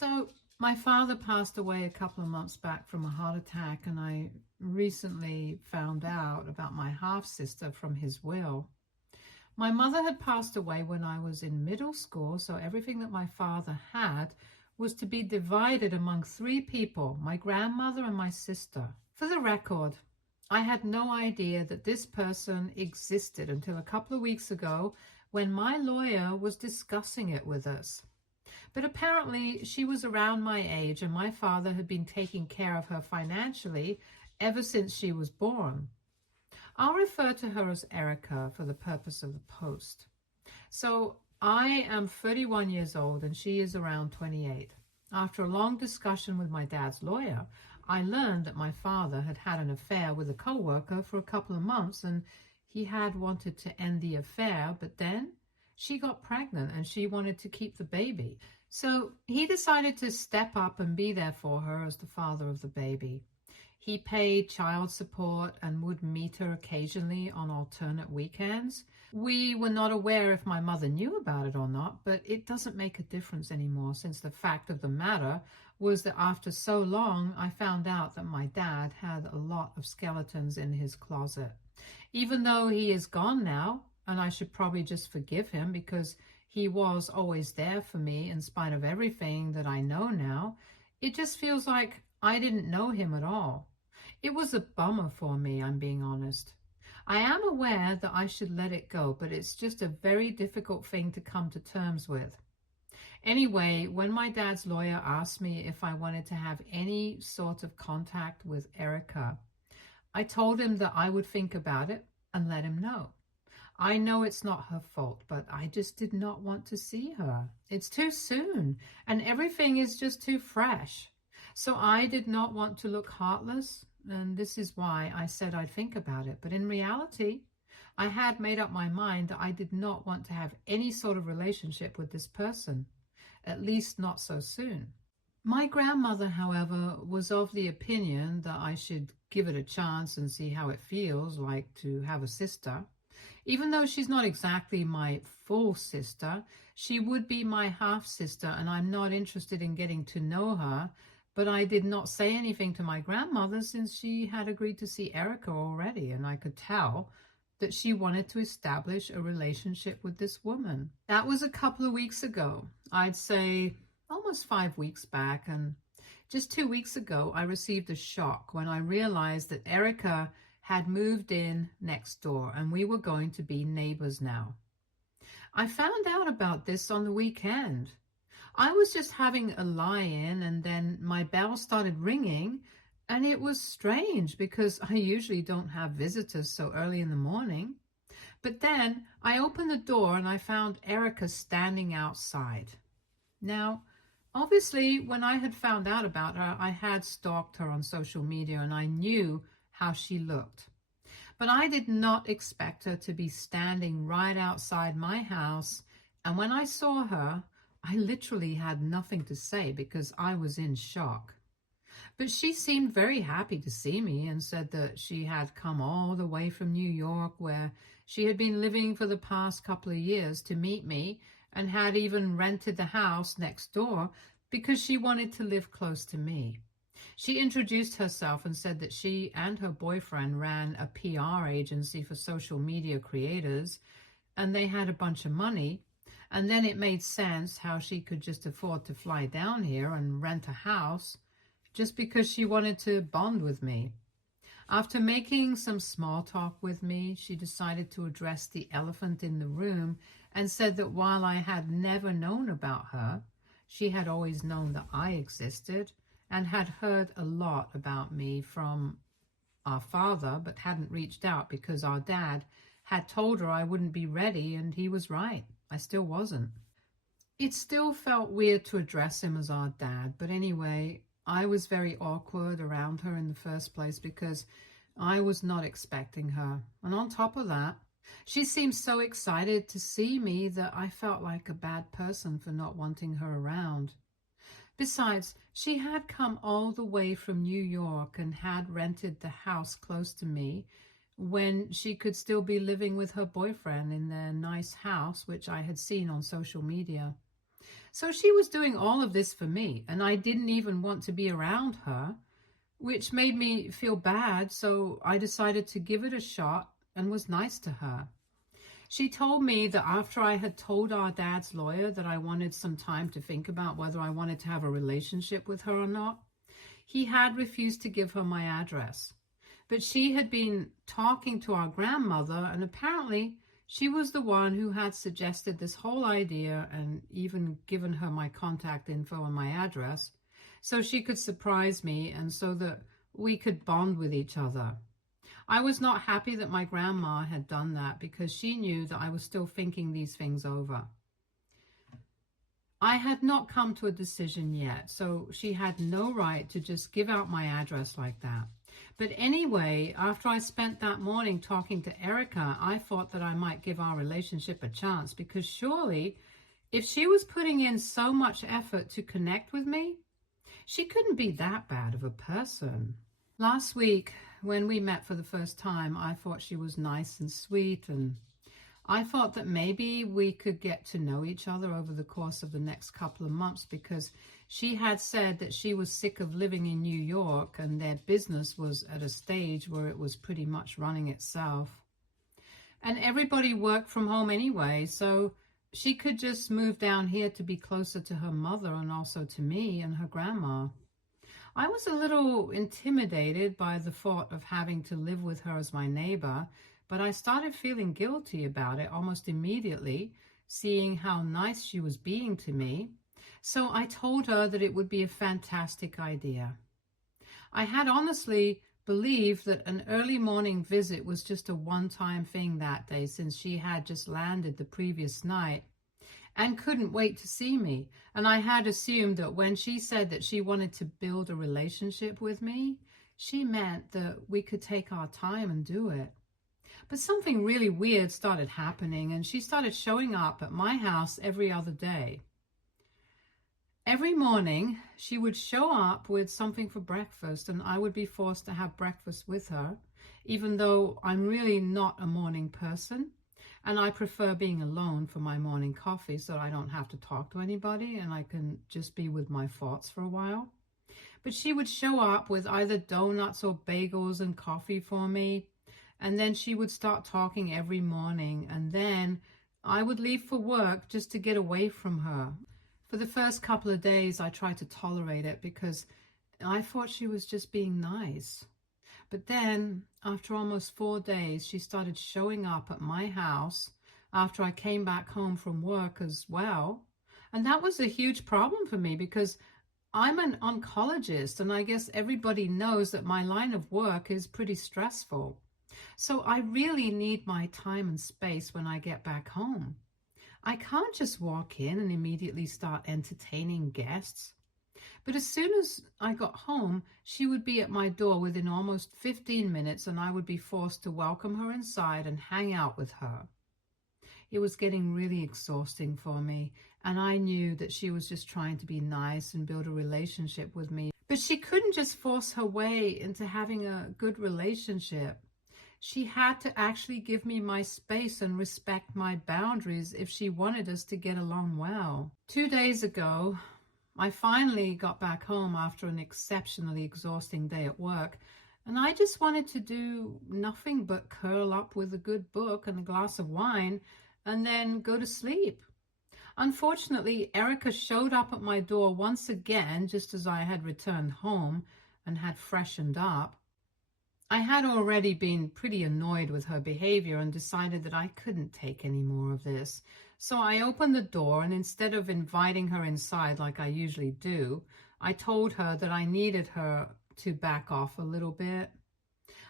So, my father passed away a couple of months back from a heart attack, and I recently found out about my half sister from his will. My mother had passed away when I was in middle school, so everything that my father had was to be divided among three people, my grandmother and my sister. For the record, I had no idea that this person existed until a couple of weeks ago when my lawyer was discussing it with us. But apparently she was around my age, and my father had been taking care of her financially ever since she was born. I'll refer to her as Erica for the purpose of the post. So I am 31 years old and she is around 28. After a long discussion with my dad's lawyer, I learned that my father had had an affair with a co-worker for a couple of months, and he had wanted to end the affair, but then she got pregnant and she wanted to keep the baby. So he decided to step up and be there for her as the father of the baby. He paid child support and would meet her occasionally on alternate weekends. We were not aware if my mother knew about it or not, but it doesn't make a difference anymore, since the fact of the matter was that after so long, I found out that my dad had a lot of skeletons in his closet. Even though he is gone now, and I should probably just forgive him because he was always there for me in spite of everything that I know now, it just feels like I didn't know him at all. It was a bummer for me, I'm being honest. I am aware that I should let it go, but it's just a very difficult thing to come to terms with. Anyway, when my dad's lawyer asked me if I wanted to have any sort of contact with Erica, I told him that I would think about it and let him know. I know it's not her fault, but I just did not want to see her. It's too soon, and everything is just too fresh. So I did not want to look heartless, and this is why I said I'd think about it. But in reality, I had made up my mind that I did not want to have any sort of relationship with this person, at least not so soon. My grandmother, however, was of the opinion that I should give it a chance and see how it feels like to have a sister. Even though she's not exactly my full sister, she would be my half-sister, and I'm not interested in getting to know her. But I did not say anything to my grandmother since she had agreed to see Erica already, and I could tell that she wanted to establish a relationship with this woman. That was a couple of weeks ago. I'd say almost 5 weeks back, and just 2 weeks ago, I received a shock when I realized that Erica had moved in next door and we were going to be neighbors now. I found out about this on the weekend. I was just having a lie-in, and then my bell started ringing, and it was strange because I usually don't have visitors so early in the morning. But then I opened the door and I found Erica standing outside. Now, obviously, when I had found out about her, I had stalked her on social media and I knew how she looked. But I did not expect her to be standing right outside my house, and when I saw her, I literally had nothing to say because I was in shock. But she seemed very happy to see me and said that she had come all the way from New York, where she had been living for the past couple of years, to meet me, and had even rented the house next door because she wanted to live close to me. She introduced herself and said that she and her boyfriend ran a PR agency for social media creators, and they had a bunch of money. And then it made sense how she could just afford to fly down here and rent a house just because she wanted to bond with me. After making some small talk with me, she decided to address the elephant in the room and said that while I had never known about her, she had always known that I existed and had heard a lot about me from our father, but hadn't reached out because our dad had told her I wouldn't be ready, and he was right. I still wasn't. It still felt weird to address him as our dad, but anyway, I was very awkward around her in the first place because I was not expecting her. And on top of that, she seemed so excited to see me that I felt like a bad person for not wanting her around. Besides, she had come all the way from New York and had rented the house close to me when she could still be living with her boyfriend in their nice house, which I had seen on social media. So she was doing all of this for me, and I didn't even want to be around her, which made me feel bad, so I decided to give it a shot and was nice to her. She told me that after I had told our dad's lawyer that I wanted some time to think about whether I wanted to have a relationship with her or not, he had refused to give her my address. But she had been talking to our grandmother, and apparently she was the one who had suggested this whole idea and even given her my contact info and my address so she could surprise me and so that we could bond with each other. I was not happy that my grandma had done that because she knew that I was still thinking these things over. I had not come to a decision yet, so she had no right to just give out my address like that. But anyway, after I spent that morning talking to Erica, I thought that I might give our relationship a chance because surely, if she was putting in so much effort to connect with me, she couldn't be that bad of a person. Last week, when we met for the first time, I thought she was nice and sweet, and I thought that maybe we could get to know each other over the course of the next couple of months because she had said that she was sick of living in New York and their business was at a stage where it was pretty much running itself. And everybody worked from home anyway, so she could just move down here to be closer to her mother and also to me and her grandma. I was a little intimidated by the thought of having to live with her as my neighbor, but I started feeling guilty about it almost immediately, seeing how nice she was being to me. So I told her that it would be a fantastic idea. I had honestly believed that an early morning visit was just a one-time thing that day since she had just landed the previous night and couldn't wait to see me. And I had assumed that when she said that she wanted to build a relationship with me, she meant that we could take our time and do it. But something really weird started happening, and she started showing up at my house every other day. Every morning, she would show up with something for breakfast, and I would be forced to have breakfast with her, even though I'm really not a morning person. And I prefer being alone for my morning coffee so I don't have to talk to anybody and I can just be with my thoughts for a while. But she would show up with either donuts or bagels and coffee for me. And then she would start talking every morning. And then I would leave for work just to get away from her. For the first couple of days, I tried to tolerate it because I thought she was just being nice. But then, after almost 4 days, she started showing up at my house after I came back home from work as well. And that was a huge problem for me because I'm an oncologist, and I guess everybody knows that my line of work is pretty stressful. So I really need my time and space when I get back home. I can't just walk in and immediately start entertaining guests. But as soon as I got home, she would be at my door within almost 15 minutes and I would be forced to welcome her inside and hang out with her. It was getting really exhausting for me, and I knew that she was just trying to be nice and build a relationship with me. But she couldn't just force her way into having a good relationship. She had to actually give me my space and respect my boundaries if she wanted us to get along well. 2 days ago, I finally got back home after an exceptionally exhausting day at work, and I just wanted to do nothing but curl up with a good book and a glass of wine and then go to sleep. Unfortunately, Erica showed up at my door once again just as I had returned home and had freshened up. I had already been pretty annoyed with her behavior and decided that I couldn't take any more of this. So I opened the door, and instead of inviting her inside like I usually do, I told her that I needed her to back off a little bit.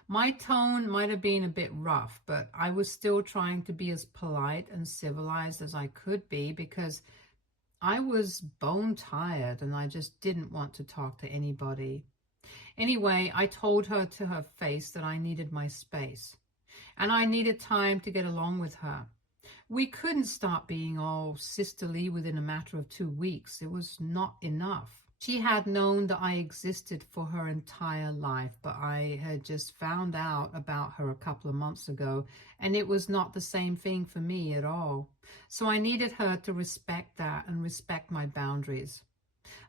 My tone might have been a bit rough, but I was still trying to be as polite and civilized as I could be because I was bone tired and I just didn't want to talk to anybody. Anyway, I told her to her face that I needed my space and I needed time to get along with her. We couldn't start being all sisterly within a matter of 2 weeks. It was not enough. She had known that I existed for her entire life, but I had just found out about her a couple of months ago, and it was not the same thing for me at all. So I needed her to respect that and respect my boundaries.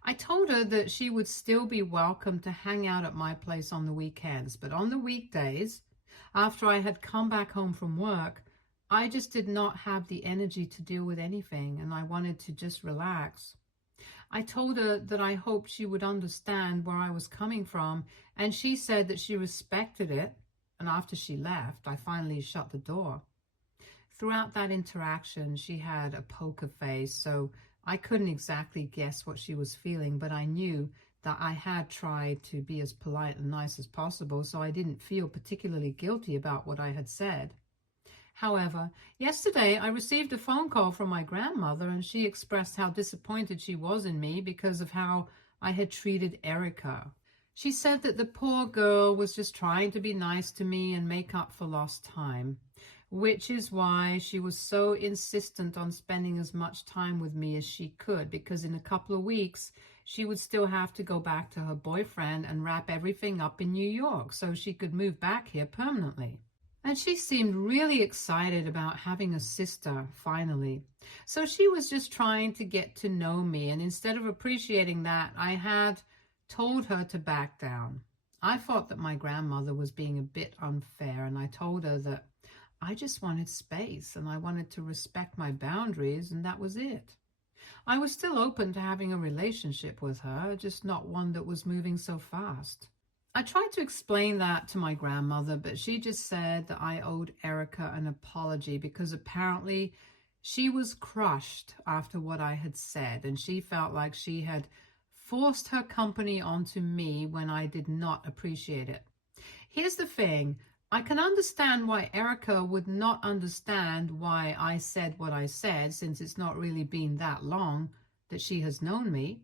I told her that she would still be welcome to hang out at my place on the weekends, but on the weekdays, after I had come back home from work, I just did not have the energy to deal with anything, and I wanted to just relax. I told her that I hoped she would understand where I was coming from, and she said that she respected it, and after she left, I finally shut the door. Throughout that interaction, she had a poker face, so I couldn't exactly guess what she was feeling, but I knew that I had tried to be as polite and nice as possible, so I didn't feel particularly guilty about what I had said. However, yesterday I received a phone call from my grandmother, and she expressed how disappointed she was in me because of how I had treated Erica. She said that the poor girl was just trying to be nice to me and make up for lost time, which is why she was so insistent on spending as much time with me as she could, because in a couple of weeks she would still have to go back to her boyfriend and wrap everything up in New York so she could move back here permanently. And she seemed really excited about having a sister, finally. So she was just trying to get to know me, and instead of appreciating that, I had told her to back down. I thought that my grandmother was being a bit unfair, and I told her that I just wanted space, and I wanted to respect my boundaries, and that was it. I was still open to having a relationship with her, just not one that was moving so fast. I tried to explain that to my grandmother, but she just said that I owed Erica an apology because apparently she was crushed after what I had said, and she felt like she had forced her company onto me when I did not appreciate it. Here's the thing. I can understand why Erica would not understand why I said what I said, since it's not really been that long that she has known me.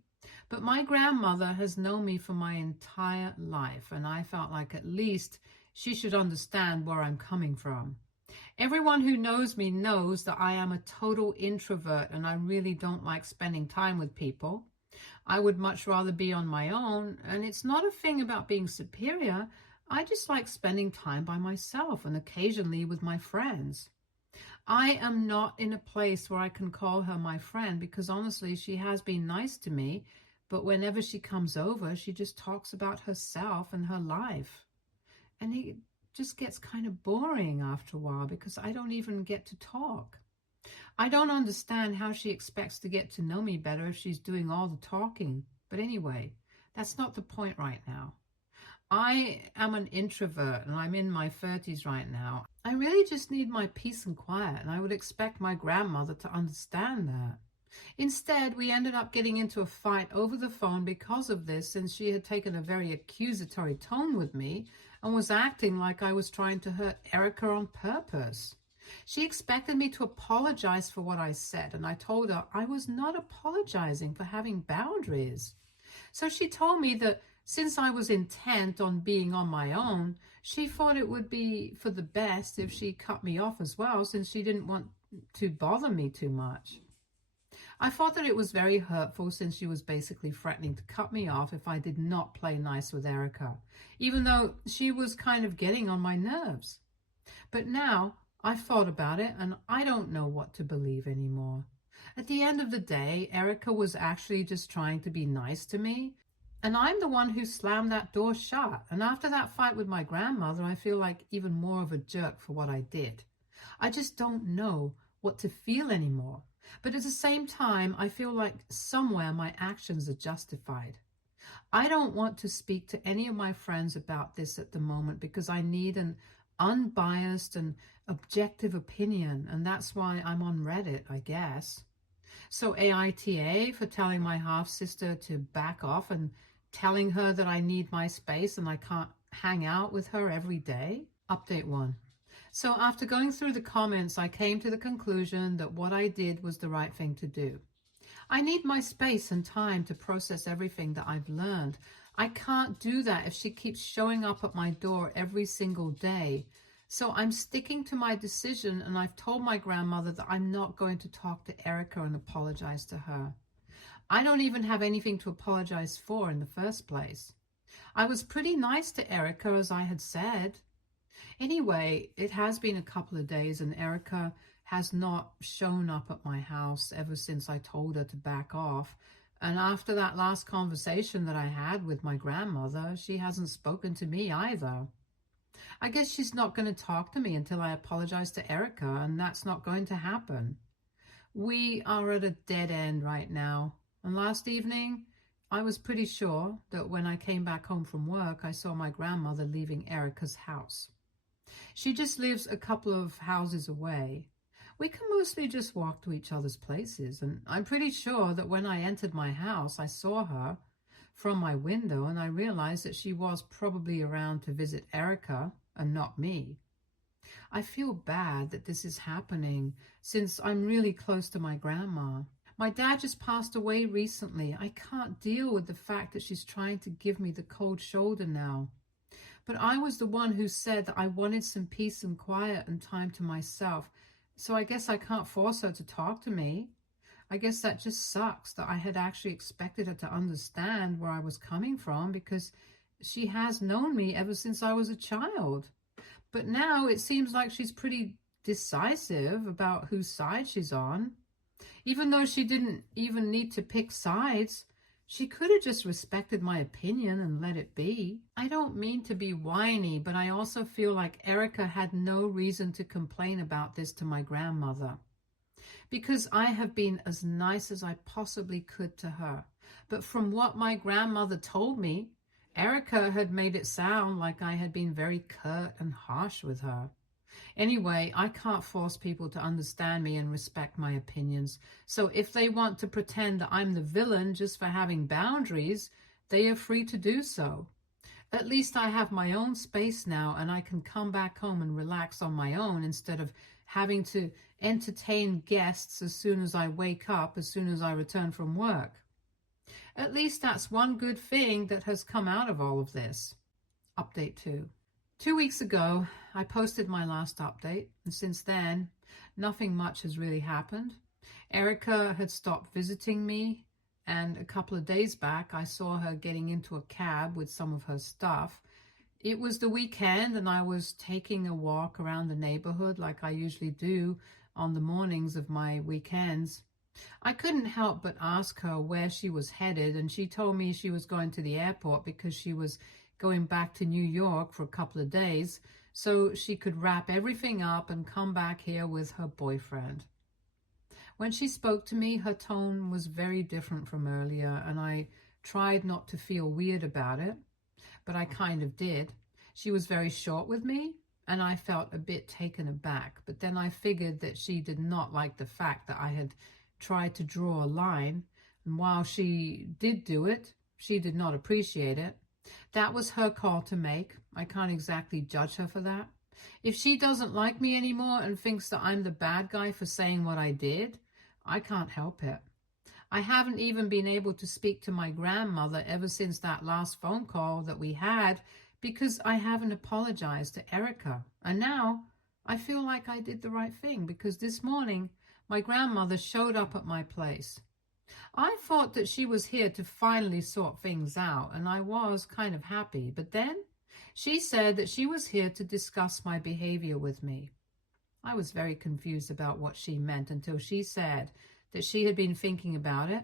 But my grandmother has known me for my entire life, and I felt like at least she should understand where I'm coming from. Everyone who knows me knows that I am a total introvert, and I really don't like spending time with people. I would much rather be on my own, and it's not a thing about being superior. I just like spending time by myself and occasionally with my friends. I am not in a place where I can call her my friend because honestly, she has been nice to me, but whenever she comes over, she just talks about herself and her life. And it just gets kind of boring after a while because I don't even get to talk. I don't understand how she expects to get to know me better if she's doing all the talking. But anyway, that's not the point right now. I am an introvert and I'm in my 30s right now. I really just need my peace and quiet, and I would expect my grandmother to understand that. Instead, we ended up getting into a fight over the phone because of this, since she had taken a very accusatory tone with me and was acting like I was trying to hurt Erica on purpose. She expected me to apologize for what I said, and I told her I was not apologizing for having boundaries. So she told me that since I was intent on being on my own, she thought it would be for the best if she cut me off as well, since she didn't want to bother me too much. I thought that it was very hurtful, since she was basically threatening to cut me off if I did not play nice with Erica, even though she was kind of getting on my nerves. But now I've thought about it, and I don't know what to believe anymore. At the end of the day, Erica was actually just trying to be nice to me, and I'm the one who slammed that door shut. And after that fight with my grandmother, I feel like even more of a jerk for what I did. I just don't know what to feel anymore. But at the same time, I feel like somewhere my actions are justified. I don't want to speak to any of my friends about this at the moment because I need an unbiased and objective opinion, and that's why I'm on Reddit, I guess. So AITA for telling my half-sister to back off and telling her that I need my space and I can't hang out with her every day. Update 1. So after going through the comments, I came to the conclusion that what I did was the right thing to do. I need my space and time to process everything that I've learned. I can't do that if she keeps showing up at my door every single day. So I'm sticking to my decision, and I've told my grandmother that I'm not going to talk to Erica and apologize to her. I don't even have anything to apologize for in the first place. I was pretty nice to Erica, as I had said. Anyway, it has been a couple of days and Erica has not shown up at my house ever since I told her to back off. And after that last conversation that I had with my grandmother, she hasn't spoken to me either. I guess she's not going to talk to me until I apologize to Erica, and that's not going to happen. We are at a dead end right now. And last evening, I was pretty sure that when I came back home from work, I saw my grandmother leaving Erica's house. She just lives a couple of houses away. We can mostly just walk to each other's places, and I'm pretty sure that when I entered my house, I saw her from my window, and I realized that she was probably around to visit Erica and not me. I feel bad that this is happening since I'm really close to my grandma. My dad just passed away recently. I can't deal with the fact that she's trying to give me the cold shoulder now. But I was the one who said that I wanted some peace and quiet and time to myself. So I guess I can't force her to talk to me. I guess that just sucks that I had actually expected her to understand where I was coming from, because she has known me ever since I was a child. But now it seems like she's pretty decisive about whose side she's on. Even though she didn't even need to pick sides, she could have just respected my opinion and let it be. I don't mean to be whiny, but I also feel like Erica had no reason to complain about this to my grandmother, because I have been as nice as I possibly could to her. But from what my grandmother told me, Erica had made it sound like I had been very curt and harsh with her. Anyway, I can't force people to understand me and respect my opinions. So if they want to pretend that I'm the villain just for having boundaries, they are free to do so. At least I have my own space now, and I can come back home and relax on my own instead of having to entertain guests as soon as I wake up, as soon as I return from work. At least that's one good thing that has come out of all of this. Update 2. 2 weeks ago, I posted my last update, and since then, nothing much has really happened. Erica had stopped visiting me, and a couple of days back, I saw her getting into a cab with some of her stuff. It was the weekend, and I was taking a walk around the neighborhood like I usually do on the mornings of my weekends. I couldn't help but ask her where she was headed, and she told me she was going to the airport because she was going back to New York for a couple of days so she could wrap everything up and come back here with her boyfriend. When she spoke to me, her tone was very different from earlier, and I tried not to feel weird about it, but I kind of did. She was very short with me, and I felt a bit taken aback, but then I figured that she did not like the fact that I had tried to draw a line, and while she did do it, she did not appreciate it. That was her call to make. I can't exactly judge her for that. If she doesn't like me anymore and thinks that I'm the bad guy for saying what I did, I can't help it. I haven't even been able to speak to my grandmother ever since that last phone call that we had because I haven't apologized to Erica. And now I feel like I did the right thing because this morning my grandmother showed up at my place. I thought that she was here to finally sort things out, and I was kind of happy. But then she said that she was here to discuss my behavior with me. I was very confused about what she meant until she said that she had been thinking about it,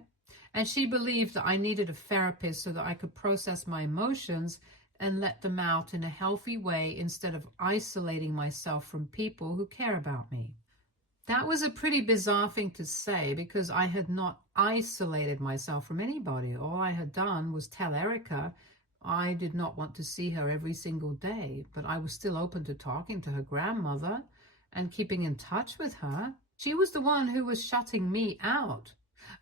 and she believed that I needed a therapist so that I could process my emotions and let them out in a healthy way instead of isolating myself from people who care about me. That was a pretty bizarre thing to say because I had not isolated myself from anybody. All I had done was tell Erica I did not want to see her every single day, but I was still open to talking to her grandmother and keeping in touch with her. She was the one who was shutting me out.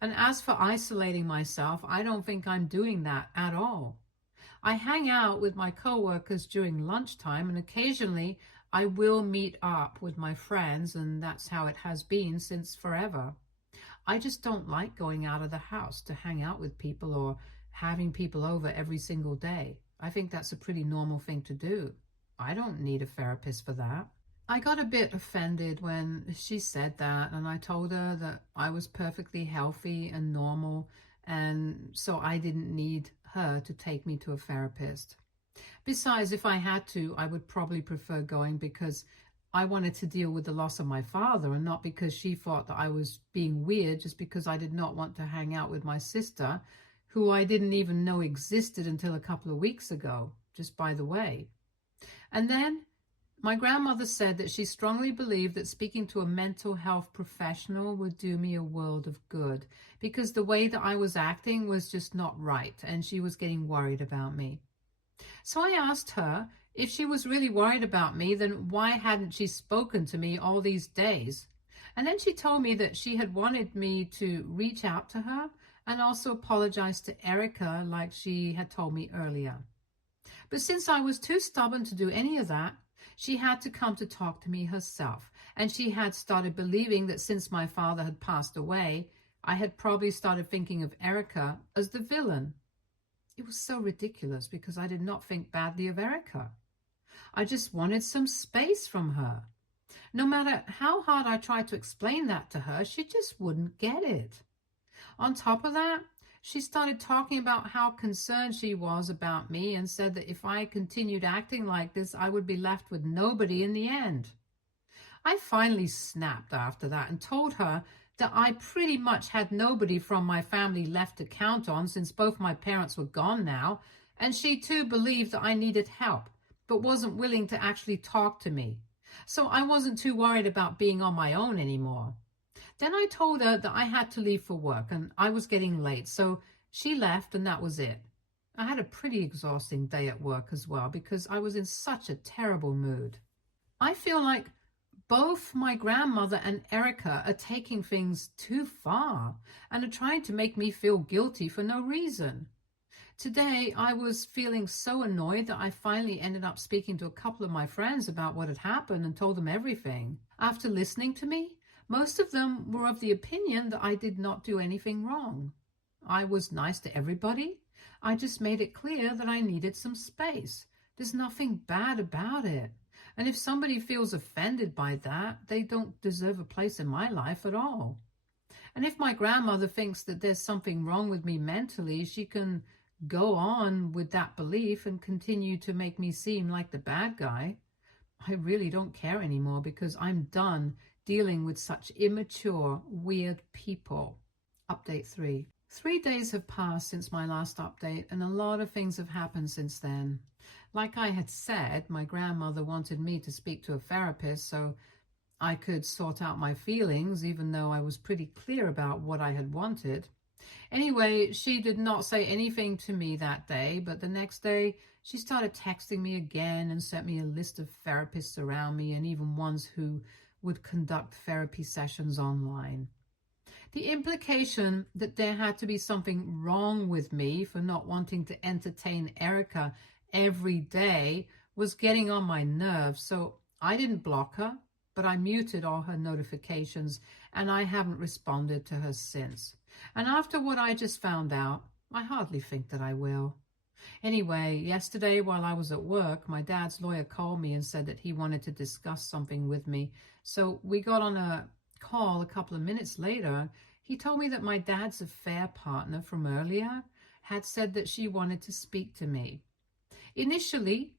And as for isolating myself, I don't think I'm doing that at all. I hang out with my coworkers during lunchtime, and occasionally I will meet up with my friends, and that's how it has been since forever. I just don't like going out of the house to hang out with people or having people over every single day. I think that's a pretty normal thing to do. I don't need a therapist for that. I got a bit offended when she said that, and I told her that I was perfectly healthy and normal and so I didn't need her to take me to a therapist. Besides, if I had to, I would probably prefer going because I wanted to deal with the loss of my father, and not because she thought that I was being weird just because I did not want to hang out with my sister, who I didn't even know existed until a couple of weeks ago, just by the way. And then my grandmother said that she strongly believed that speaking to a mental health professional would do me a world of good because the way that I was acting was just not right, and she was getting worried about me. So I asked her if she was really worried about me, then why hadn't she spoken to me all these days? And then she told me that she had wanted me to reach out to her and also apologize to Erica like she had told me earlier. But since I was too stubborn to do any of that, she had to come to talk to me herself. And she had started believing that since my father had passed away, I had probably started thinking of Erica as the villain. It was so ridiculous because I did not think badly of Erica. I just wanted some space from her. No matter how hard I tried to explain that to her, she just wouldn't get it. On top of that, she started talking about how concerned she was about me and said that if I continued acting like this, I would be left with nobody in the end. I finally snapped after that and told her that I pretty much had nobody from my family left to count on since both my parents were gone now, and she too believed that I needed help, but wasn't willing to actually talk to me. So I wasn't too worried about being on my own anymore. Then I told her that I had to leave for work and I was getting late, so she left and that was it. I had a pretty exhausting day at work as well because I was in such a terrible mood. I feel like both my grandmother and Erica are taking things too far and are trying to make me feel guilty for no reason. Today, I was feeling so annoyed that I finally ended up speaking to a couple of my friends about what had happened and told them everything. After listening to me, most of them were of the opinion that I did not do anything wrong. I was nice to everybody. I just made it clear that I needed some space. There's nothing bad about it. And if somebody feels offended by that, they don't deserve a place in my life at all. And if my grandmother thinks that there's something wrong with me mentally, she can go on with that belief and continue to make me seem like the bad guy. I really don't care anymore because I'm done dealing with such immature, weird people. Update 3. 3 days have passed since my last update, and a lot of things have happened since then. Like I had said, my grandmother wanted me to speak to a therapist so I could sort out my feelings, even though I was pretty clear about what I had wanted. Anyway, she did not say anything to me that day, but the next day she started texting me again and sent me a list of therapists around me and even ones who would conduct therapy sessions online. The implication that there had to be something wrong with me for not wanting to entertain Erica every day was getting on my nerves, so I didn't block her, but I muted all her notifications and I haven't responded to her since. And after what I just found out, I hardly think that I will. Anyway, yesterday while I was at work, my dad's lawyer called me and said that he wanted to discuss something with me. So we got on a call a couple of minutes later. He told me that my dad's affair partner from earlier had said that she wanted to speak to me. Initially,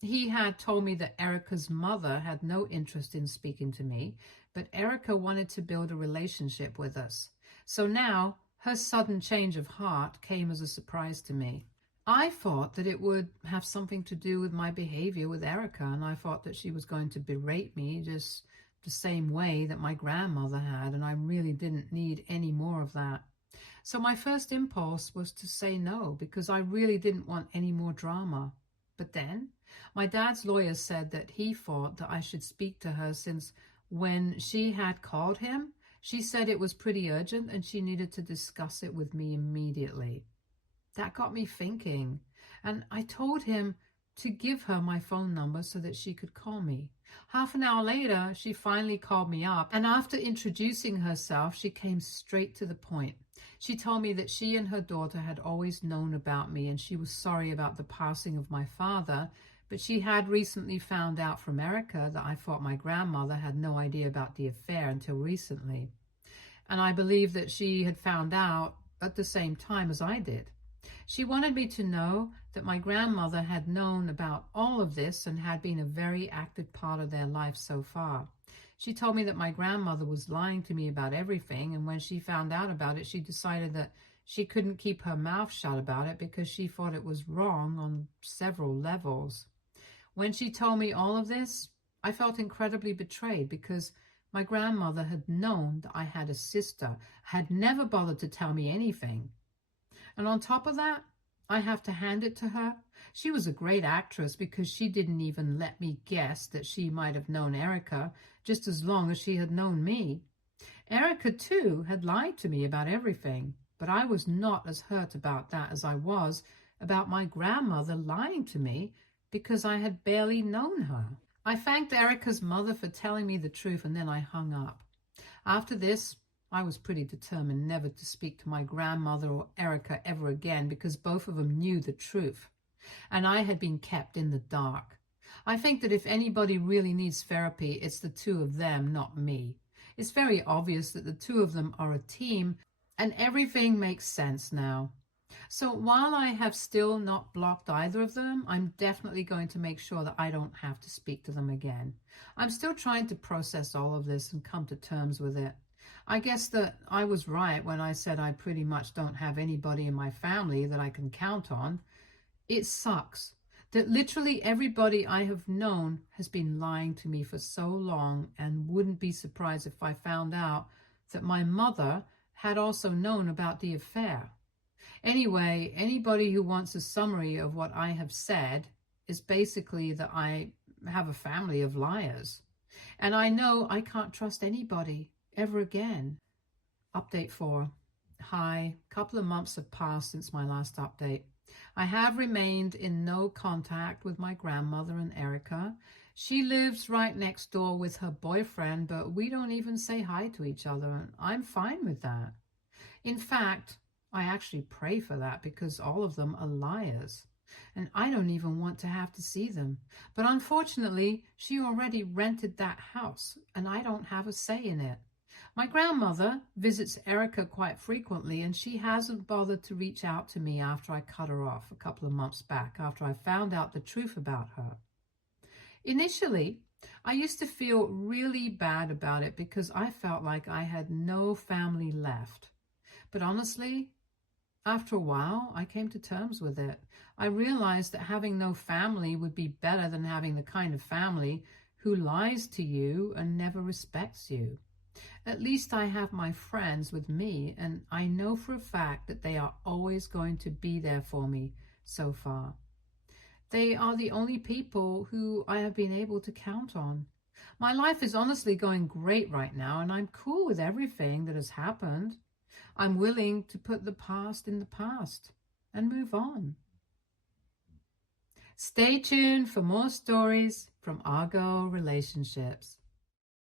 he had told me that Erica's mother had no interest in speaking to me, but Erica wanted to build a relationship with us. So now, her sudden change of heart came as a surprise to me. I thought that it would have something to do with my behavior with Erica, and I thought that she was going to berate me just the same way that my grandmother had, and I really didn't need any more of that. So my first impulse was to say no, because I really didn't want any more drama. But then, my dad's lawyer said that he thought that I should speak to her since when she had called him, she said it was pretty urgent and she needed to discuss it with me immediately. That got me thinking, and I told him to give her my phone number so that she could call me. Half an hour later, she finally called me up, and after introducing herself, she came straight to the point. She told me that she and her daughter had always known about me, and she was sorry about the passing of my father, but she had recently found out from Erica that I thought my grandmother had no idea about the affair until recently. And I believe that she had found out at the same time as I did. She wanted me to know that my grandmother had known about all of this and had been a very active part of their life so far. She told me that my grandmother was lying to me about everything, and when she found out about it, she decided that she couldn't keep her mouth shut about it because she thought it was wrong on several levels. When she told me all of this, I felt incredibly betrayed because my grandmother had known that I had a sister, had never bothered to tell me anything. And on top of that, I have to hand it to her. She was a great actress because she didn't even let me guess that she might have known Erica just as long as she had known me. Erica, too, had lied to me about everything, but I was not as hurt about that as I was about my grandmother lying to me because I had barely known her. I thanked Erica's mother for telling me the truth, and then I hung up. After this, I was pretty determined never to speak to my grandmother or Erica ever again because both of them knew the truth, and I had been kept in the dark. I think that if anybody really needs therapy, it's the two of them, not me. It's very obvious that the two of them are a team, and everything makes sense now. So while I have still not blocked either of them, I'm definitely going to make sure that I don't have to speak to them again. I'm still trying to process all of this and come to terms with it. I guess that I was right when I said I pretty much don't have anybody in my family that I can count on. It sucks that literally everybody I have known has been lying to me for so long, and wouldn't be surprised if I found out that my mother had also known about the affair. Anyway, anybody who wants a summary of what I have said is basically that I have a family of liars. And I know I can't trust anybody ever again. Update 4. Hi, a couple of months have passed since my last update. I have remained in no contact with my grandmother and Erica. She lives right next door with her boyfriend, but we don't even say hi to each other, and I'm fine with that. In fact, I actually pray for that because all of them are liars, and I don't even want to have to see them. But unfortunately, she already rented that house, and I don't have a say in it. My grandmother visits Erica quite frequently, and she hasn't bothered to reach out to me after I cut her off a couple of months back after I found out the truth about her. Initially, I used to feel really bad about it because I felt like I had no family left. But honestly, after a while, I came to terms with it. I realized that having no family would be better than having the kind of family who lies to you and never respects you. At least I have my friends with me, and I know for a fact that they are always going to be there for me so far. They are the only people who I have been able to count on. My life is honestly going great right now, and I'm cool with everything that has happened. I'm willing to put the past in the past and move on. Stay tuned for more stories from Argo Relationships.